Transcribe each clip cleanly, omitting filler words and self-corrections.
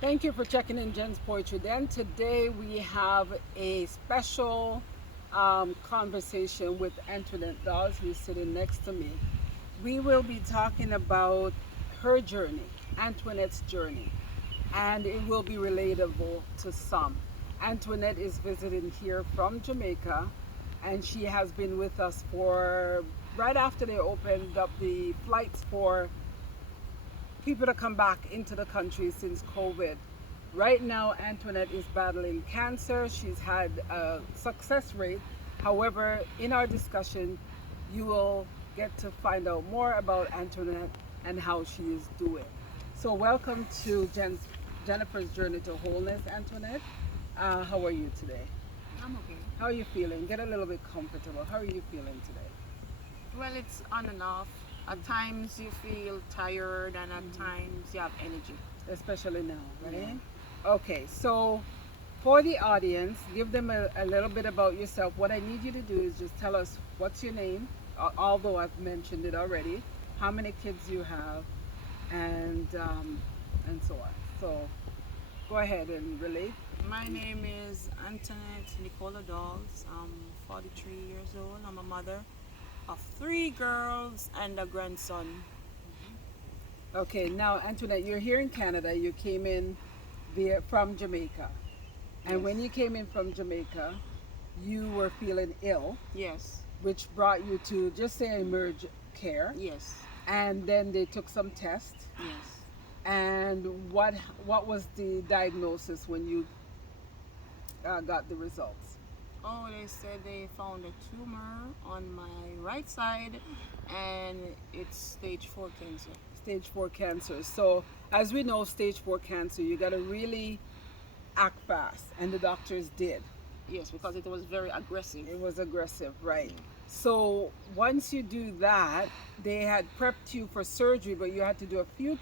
Thank you for checking in Jen's Poetry Den. Today we have a special conversation with Antoinette Dawes, who's sitting next to me. We will be talking about her journey, Antoinette's journey, and it will be relatable to some. Antoinette is visiting here from Jamaica, and she has been with us for right after they opened up the flights for people to come back into the country since COVID. Right now, Antoinette is battling cancer. She's had a success rate. However, in our discussion, you will get to find out more about Antoinette and how she is doing. So, welcome to Jennifer's Journey to Wholeness, Antoinette. How are you today? I'm okay. How are you feeling? Get a little bit comfortable. How are you feeling today? Well, it's on and off. At times you feel tired, and at times you have energy. Especially now, Yeah. right? Okay, so for the audience, give them a little bit about yourself. What I need you to do is just tell us what's your name, although I've mentioned it already, how many kids you have, and so on. So go ahead and relate. My name is Antoinette Nicola Dawes. I'm 43 years old. I'm a mother of three girls and a grandson. Okay, now Antoinette, you're here in Canada. You came in from Jamaica, and Yes. when you came in from Jamaica, you were feeling ill, Yes. which brought you to just say emerge care, Yes. and then they took some tests. Yes. And what was the diagnosis when you got the results? Oh, they said they found a tumor on my right side, and it's stage 4 cancer. Stage 4 cancer. So as we know, stage 4 cancer, you got to really act fast, and the doctors did. Yes, because it was very aggressive. It was aggressive, right? Yeah. So once you do that, they had prepped you for surgery, but you had to do a few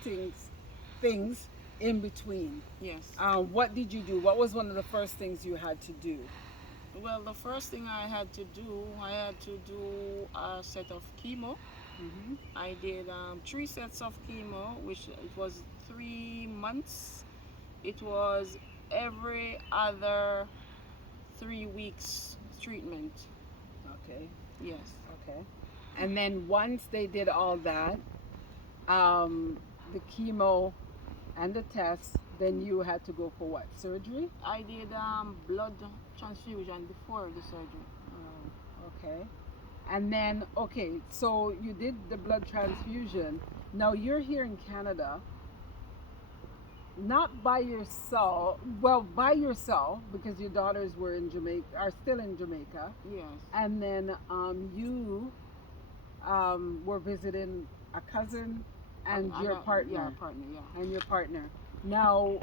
things in between. Yes. What did you do? What was one of the first things you had to do? Well, the first thing I had to do a set of chemo. Hmm. I did 3 sets of chemo, which it was 3 months. It was every other 3 weeks treatment. Okay, Yes. okay. And then once they did all that, um, the chemo and the tests, then you had to go for what? Surgery? I did blood transfusion before the surgery. Okay. And then, okay, so you did the blood transfusion. Now you're here in Canada, not by yourself, well, by yourself, because your daughters were in Jamaica, are still in Jamaica. Yes. And then you were visiting a cousin and your Yeah, partner. partner. Yeah. And your partner. Now,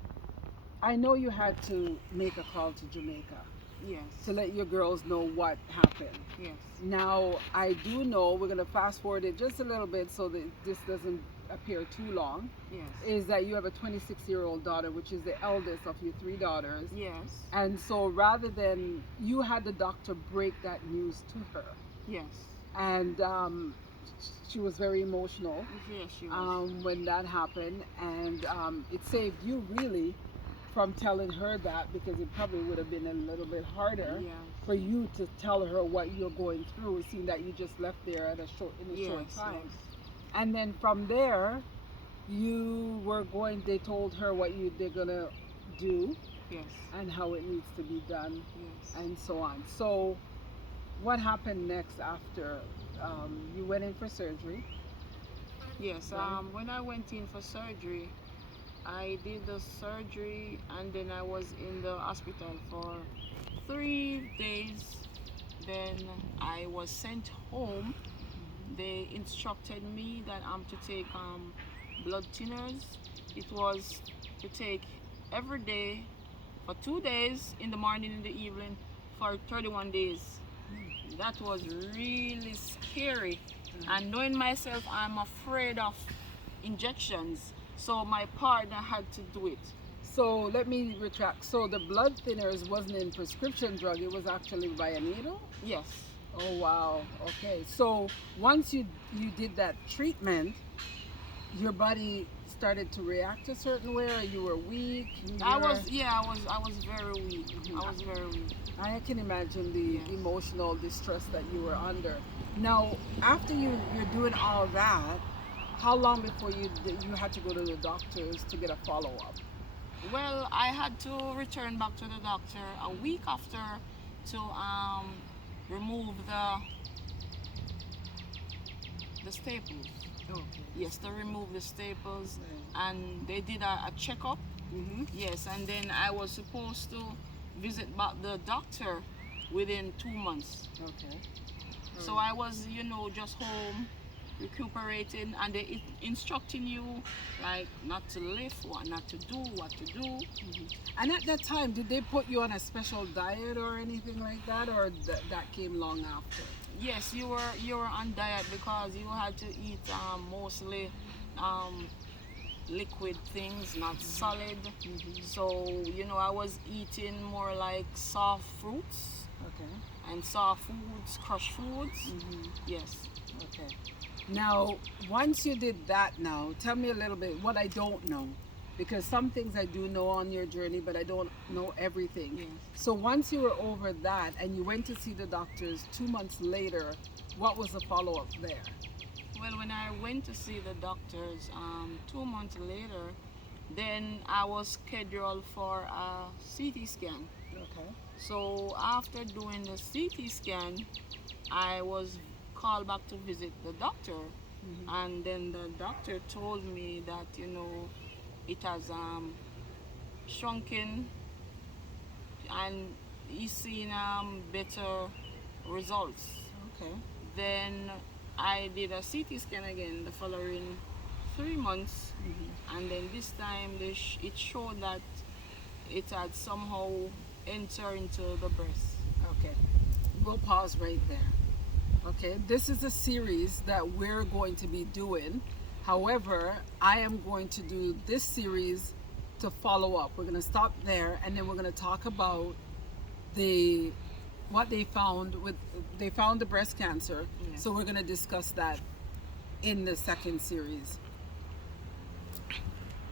I know you had to make a call to Jamaica Yes. to let your girls know what happened. Yes. Now, I do know we're going to fast forward it just a little bit so that this doesn't appear too long. Yes. Is that you have a 26-year-old daughter, which is the eldest of your three daughters. Yes. And so rather than you had the doctor break that news to her, Yes. and she was very emotional Yes, she was. when that happened, and it saved you really from telling her that, because it probably would have been a little bit harder Yeah. for you to tell her what you're going through, seeing that you just left there at a short in a Yes. short time. Yes. And then from there, you were going. They told her what they're gonna do Yes. and how it needs to be done, Yes. and so on. So, what happened next after you went in for surgery? Yes. Right? When I went in for surgery, I did the surgery, and then I was in the hospital for 3 days. Then I was sent home. They instructed me that I'm to take blood thinners. It was to take every day for 2 days, in the morning and the evening, for 31 days. That was really scary. And knowing myself, I'm afraid of injections. So my partner had to do it. So let me retract. So the blood thinners wasn't in prescription drug; it was actually by a needle. Yes. Oh wow. Okay. So once you did that treatment, your body started to react a certain way, or you were weak? I was very weak. I was very weak. I can imagine the Yes. emotional distress that you were under. Now, after you're doing all that, how long before you had to go to the doctors to get a follow up? Well, I had to return back to the doctor a week after to remove the staples. Okay. Yes, to remove the staples, Right. and they did a checkup. Mm-hmm. Yes, and then I was supposed to visit back the doctor within 2 months. Okay. So I was, just home recuperating, and they instructing you like not to lift, what not to do, what to do. And at that time, did they put you on a special diet or anything like that, or that came long after? Yes, you were on diet because you had to eat mostly um, liquid things, not solid. So I was eating more like soft fruits Okay. and soft foods, crushed foods. Yes. Okay. Now, once you did that, now tell me a little bit what I don't know, because some things I do know on your journey, but I don't know everything. Yes. So once you were over that and you went to see the doctors 2 months later, what was the follow up there? Well, when I went to see the doctors 2 months later, then I was scheduled for a CT scan. Okay. So after doing the CT scan, I was called back to visit the doctor, and then the doctor told me that it has shrunken, and he's seen better results. Okay. Then I did a CT scan again the following 3 months, and then this time it showed that it had somehow entered into the breast. Okay. We'll pause right there. Okay. This is a series that we're going to be doing. However, I am going to do this series to follow up. We're going to stop there, and then we're going to talk about what they found they found the breast cancer. Yes. So we're going to discuss that in the second series.